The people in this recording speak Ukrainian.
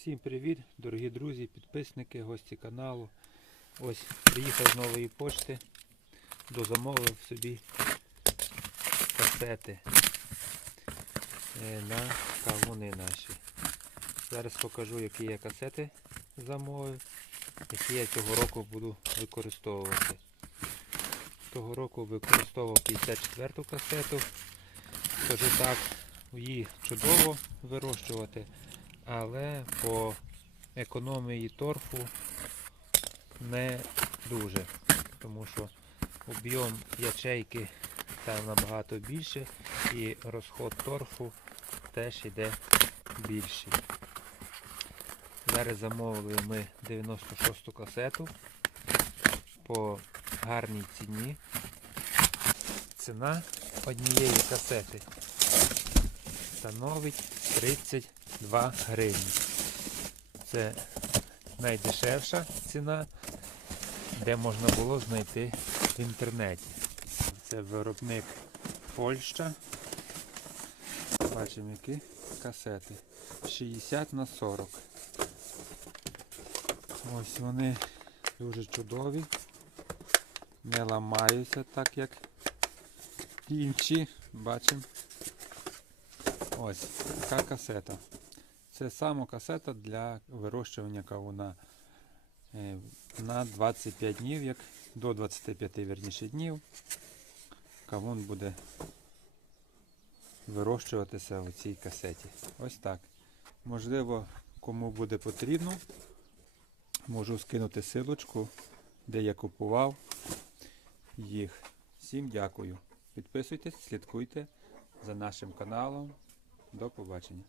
Всім привіт, дорогі друзі, підписники, гості каналу. Ось приїхав з нової почти, дозамовив собі касети е, на кавуни наші. Зараз покажу, які я касети замовив, які я цього року буду використовувати. Того року використовував 54-ту касету. Скажу так, її чудово вирощувати, але по економії торфу не дуже, тому що об'єм ячейки там набагато більше і розход торфу теж йде більший. Зараз замовили ми 96-ту касету по гарній ціні. Ціна однієї касети становить 32 гривні. Це найдешевша ціна, де можна було знайти в інтернеті. Це виробник Польща. Бачимо, які касети. 60 на 40. Ось вони дуже чудові. Не ламаються так, як інші. Бачимо. Ось така касета. Це саме касета для вирощування кавуна е, на 25 днів, як до 25 верніше днів. Кавун буде вирощуватися у цій касеті. Ось так. Можливо, кому буде потрібно, можу скинути силочку, де я купував їх. Всім дякую. Підписуйтесь, слідкуйте за нашим каналом. До побачення.